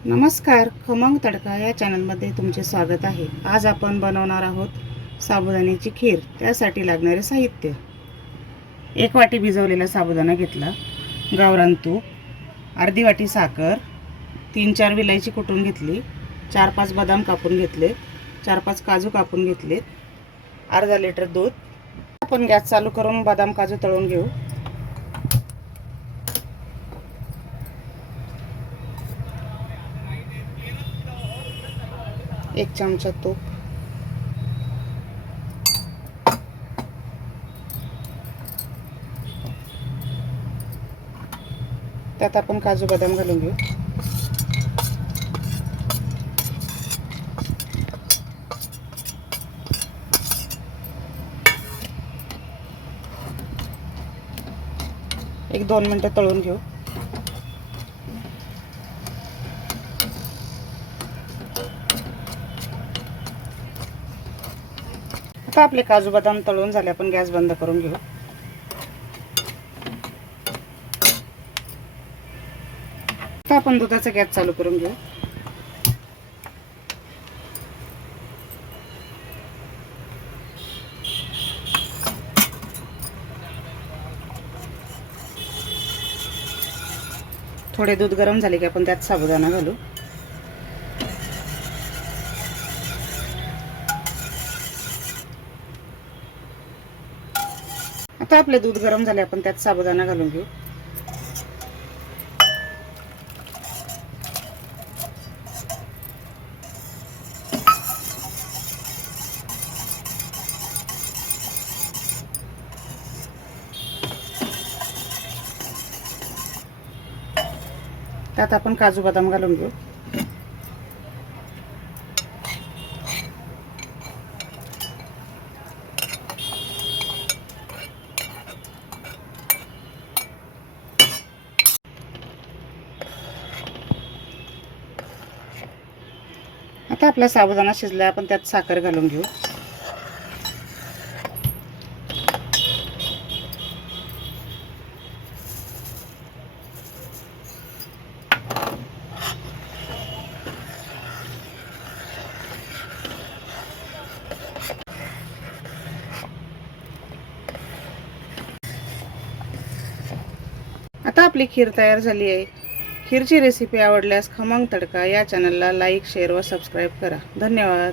नमस्कार खमंग तडका या चॅनलमध्ये तुमचे स्वागत आहे. आज आपण बनवणार आहोत साबुदाण्याची खीर त्यासाठी लागणारे साहित्य. एक वाटी भिजवलेला साबुदाणा घेतला गावरान तूप अर्धी वाटी साखर तीन चार विलायची कुटून घेतली चार पाच बदाम कापून घेतले चार पाच काजू कापून घेतले अर्धा लिटर दूध. आपण गॅस चालू करून बदाम काजू तळून घेऊ. एक चमचा तूप. त्यात आपण काजू बदाम घालून घेऊ. एक दोन मिनटं तळून घेऊ. आता आपले काजू बदाम तळून झाले? आपण गॅस बंद करून घेऊ. आता आपण दुधाचा गॅस चालू करून घेऊ. थोडे दूध गरम झाले की आपण त्यात साबुदाणा घालू. आता आपले दूध गरम झाले आपण त्यात साबुदाणा घालून घेऊ. त्यात आपण काजू बदाम घालून घेऊ. आता आपला साबुदाणा शिजला आपण त्यात साखर घालून घेऊ. आता आपली खीर तयार झाली आहे. खीरची रेसिपी आवडल्यास खमंग तडका या चॅनलला लाईक शेअर व सबस्क्राईब करा. धन्यवाद.